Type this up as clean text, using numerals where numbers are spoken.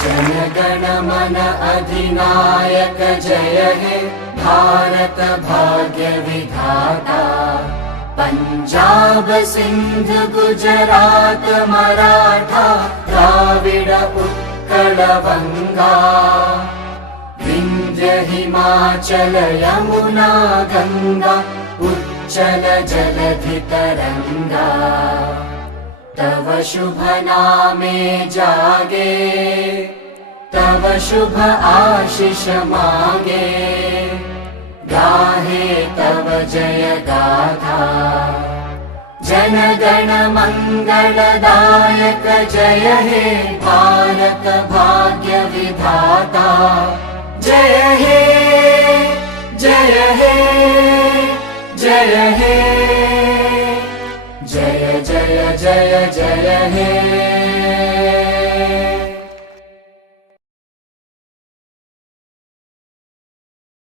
जनगण मन अधिनायक जय हे भारत भाग्य विधाता। पंजाब सिंध गुजरात मराठा द्राविड उत्कल बंगा। विंध्य हिमाचल यमुना गंगा उच्चल जलधि तरंगा। तव शुभ नामे जागे तव शुभ आशीष मागे। गाहे तव जय गाथा जनगण मंगलदायक जय हे भारत भाग्य विधाता। जय हे जय हे जय हे जय जय जय जय हे।